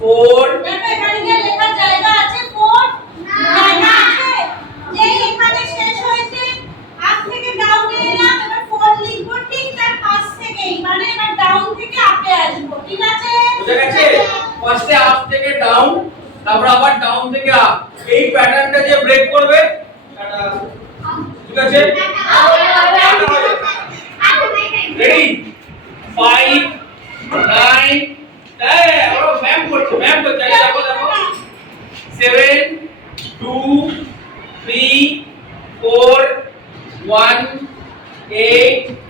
4 দেখো এখানে কি লেখার জায়গা আছে 4 জায়গা আছে যেই এখানে শেষ হয়েছে আপ থেকে ডাউনে এলাম এবার 4 লিখবো ঠিক তার পাশ থেকেই মানে এবার ডাউন থেকে আপে আসবো ঠিক আছে বুঝা গেছে ফার্স্টে আপ থেকে ডাউন তারপর আবার ডাউন থেকে আপ এই প্যাটার্নটা যে ব্রেক করবে ঠিক আছে রেডি 5 9 ওরা ম্যাম করছে দেখো 7 2 3 4 1 8